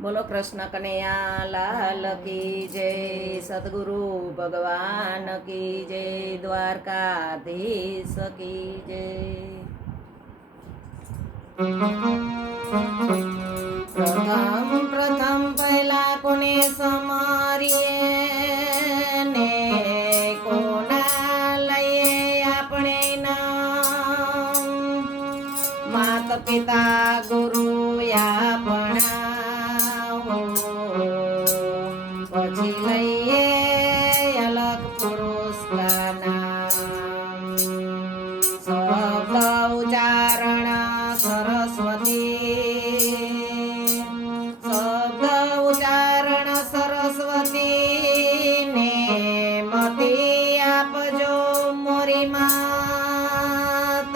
બોલો કૃષ્ણ કનૈયા લાલ કી જય, સદગુરુ ભગવાન કી જય, દ્વારકાધીશ કી જય. પ્રથમ પ્રથમ પહેલા કોને સમારીએ ને કોના લઈએ આપણે નામ, માત પિતા ગુરુ આપણા પછી લઈએ અલગ પુરુષ કા નામ. શબ્દ ઉચ્ચારણ સરસ્વતી, શબ્દ ઉચ્ચારણ સરસ્વતી ને મતી આપજો મોરી માત,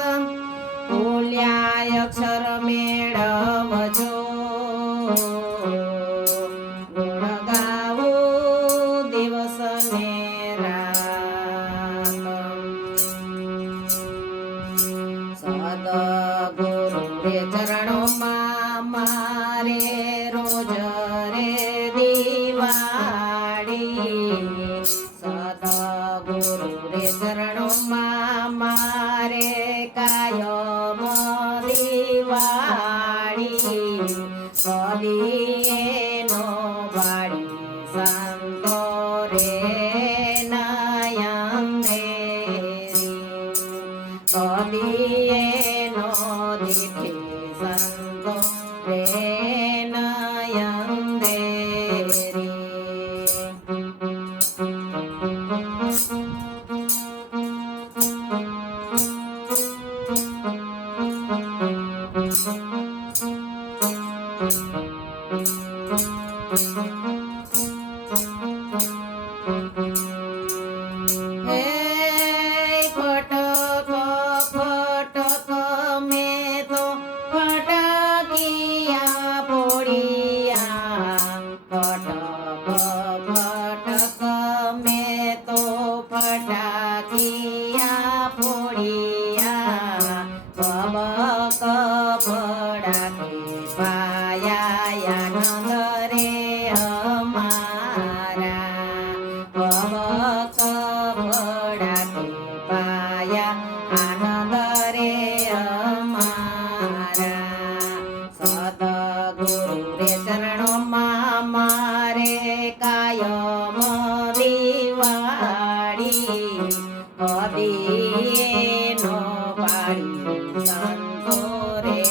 ભૂલ્યા અક્ષર મેળવજો, ગુણ ગાવું દિવસ ને રાત. સદગુરુ રે ચરણોમાં મારે રોજ રે દિવાળી, સદગુરુ રે ચરણોમાં મારે કાયમ દિવાળી, કદીએ નો વાળી સંતો રે નયન દેરી, કદીએ નો દીઠી સંતો રે નયન દેરી. હે ફટક ફટક મેં તો ફટકિયા ફોડિયા, ફટક ફટક મેં તો ફટાકિયા ફોડિયા, કબક ફડાકે પાયા આનંદ રે અમારા, કબક ફડાકે પાયા આનંદ રે અમારા. સદગુરુ રે ચરણોમાં મારે કાયમ દિવાળી, કદીએ નો પાડી સંતો રે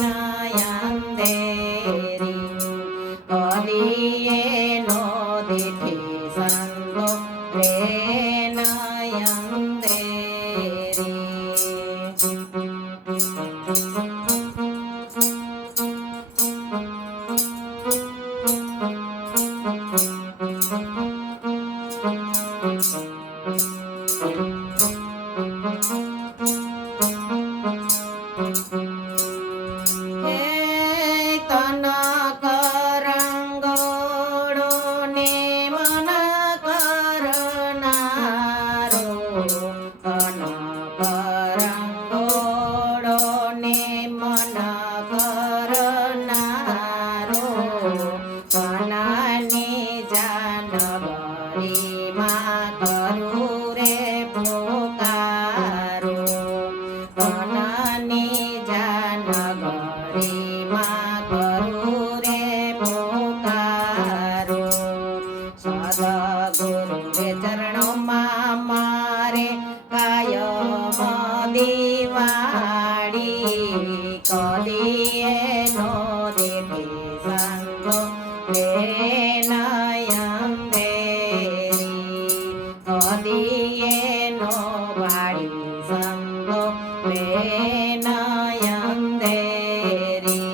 નયન દેરી, કદીએ નો દીઠી સંતો રે નયન દેરી. હે તનક રંગોળો ને મન કરનારો, તનક રંગોળો ને મન કરનારો, કનાની જાનવરીમાં કરું રે પોકારો, કનાની જાનવરીમાં કરું રે પોકારો. સદગુરુ રે ચરણોમાં મારે કાયમ દિવાળી, કદીએ નો દીઠી સંતો રે નયન દેરી, કદીએ નો વાળી સંતો રે નયન દેરી.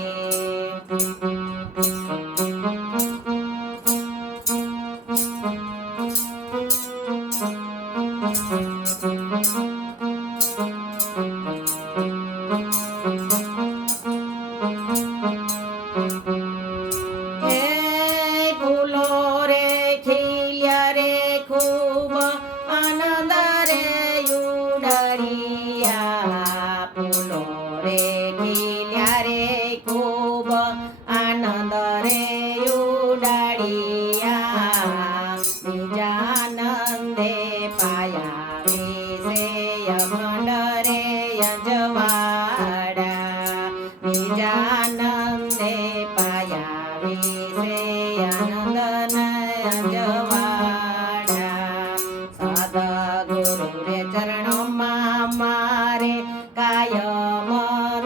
હે વિશે આનંદ અંજવાડ્યા સદગુરુ રે ચરણોમાં મારે કાયમ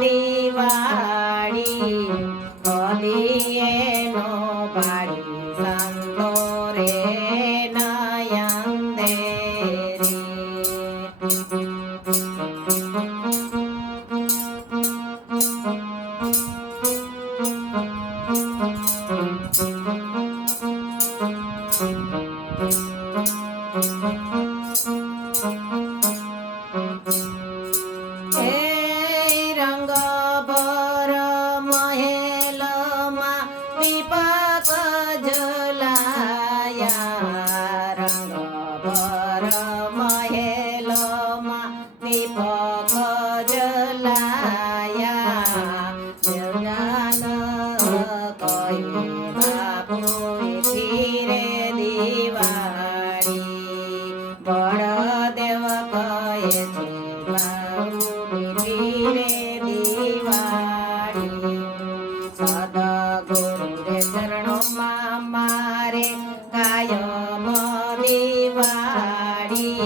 દિવાળી કદી એનો પાડી સંતો રે નયન દેરી હે રંગ ભર મહેલમાં દીપક જલાયા રંગ ભર મહેલમાં દીપક જલાયા જ્ઞાન કહે બાપુ રે દિવાળી બળદેવ કહે છે રે દિવાળી સદગુરુ રે ચરણોમાં મારે કાયમ દિવાળી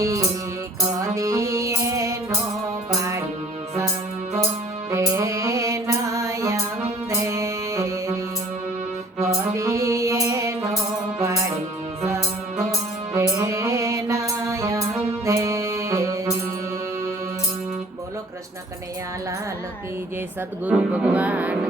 કદી એનો પાડી સંતો રે નયન દેરી કદી એનો પાડી સંતો રે નયન દેરી બોલો કૃષ્ણ કનૈયા લાલ કી જય સદગુરુ ભગવાન